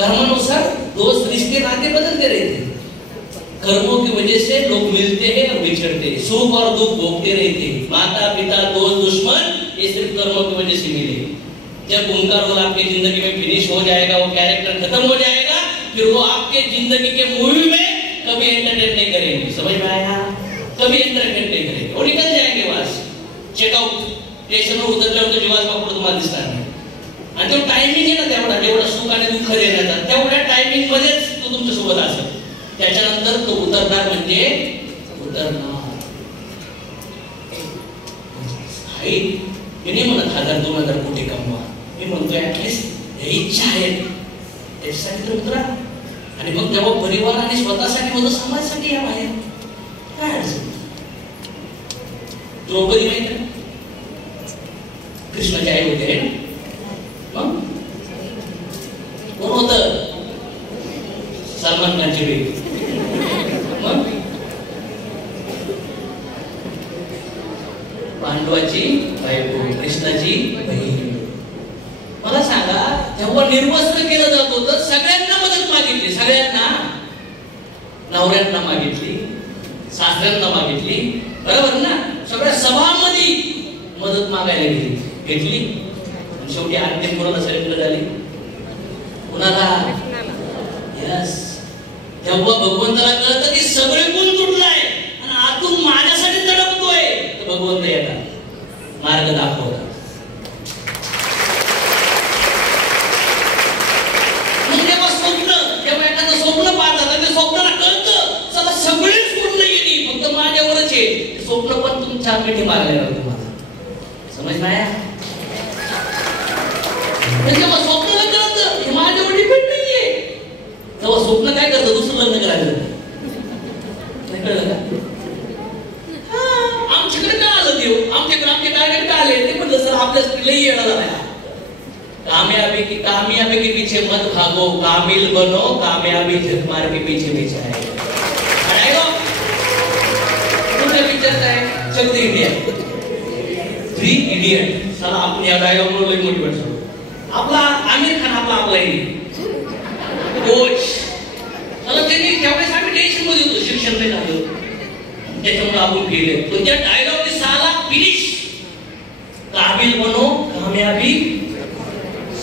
कर्मानुसार दोस्त रिश्ते नाते बदलते रहते, कर्मों की वजह से लोग मिलते हैं और बिछड़ते हैं, सुख और दुख भोगते रहते हैं। माता पिता दोस्त दुश्मन ये सिर्फ कर्मों की वजह से मिले। जब उनका रोल आपकी जिंदगी में फिनिश हो जाएगा, वो कैरेक्टर खत्म हो जाएगा, फिर वो आपके जिंदगी के मूवी में कभी एंटरटेन नहीं करेंगे। समझ में आया? कभी एंटरटेन नहीं करेंगे, वो निकल जाएंगे वहां से। चेकआउट स्टेशनवर उतरल्यावर जीवाचा पकडून तुम्हाला दिसणार नाही। आणि तो टायमिंग आहे ना तेवढा, जेवढा सुख आणि दुःख देण्याचा, तेवढ्या टायमिंग मध्येच तो तुमच्या सोबत असेल। त्याच्यानंतर तो उतरणार म्हणजे उतरणार। मी नाही म्हणत 1000-2000 कोटी कमवा, मी म्हणतोय ऍटलीस्ट इच्छा आहे त्याच्यासाठी तर उतरा। आणि मग जेव्हा परिवार आणि स्वतःसाठी होतं, समाजासाठी या बाहेर काय अडचण। द्रौपदी माहिती आहे कृष्णाची आई होते ना, मग कोण होतं? सलमान खानची बेटी। मग पांडवाची बायको, कृष्णाची बहीण। मला सांगा, जेव्हा निर्वस्त्र केलं जात होतं सगळ्यांना मदत मागितली, सगळ्यांना, नवऱ्यांना मागितली, सासऱ्यांना मागितली, बरोबर ना? सगळ्या सभामध्ये मदत मागायला गेली, घेतली, शेवटी अंतिम कोणाला सरेंडर झाली? कुणाला? यस। जेव्हा भगवंताला कळतं की सगळे गुण तुटलाय आणि आतून माझ्यासाठी तडपतोय, तर भगवंत येतात, मार्ग दाखवतात। मग जेव्हा एखादं स्वप्न पाहतात, ते स्वप्नाला कळतं चला सगळेच पूर्ण येईल, फक्त माझ्यावरच आहे, स्वप्न पण तुमच्या मिठी मारायला लागतं तुम्हाला। समज नाही? जेव्हा स्वप्नाला कळतं हे माझ्यावर डिपेंड नाहीये, तेव्हा स्वप्न काय करतं? दुसरं लग्न करायचं। नाही कळलं का? आमच्याकडे काय आलं देव, आमचे टार्गेट काय आले? ते म्हणलं सर आपल्यासाठी लई येणं झालाय। कामयाबी के पीछे मत भागो, कामिल बनो, कामयाबी झक मार के पीछे पीछे है। कुठल्या पिक्चरचा आहे? चक दे इंडिया, 3 इडियट। साला आपण या डायलॉगवर लई मोटिवेट झालो। आपला आमिर खान आपला कोच, साला त्यांनी त्यावेळेस आम्ही टेन्शन मध्ये होतो, शिक्षण नाही झालं, त्याच्यामुळे आपण गेले, पण त्या डायलॉगने साला फिनिश, काबिल बनो कामयाबी,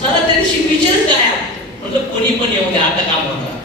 साला त्यांची पिक्चर काय, मतलब कोणी पण येऊ द्या, आता काम होणार।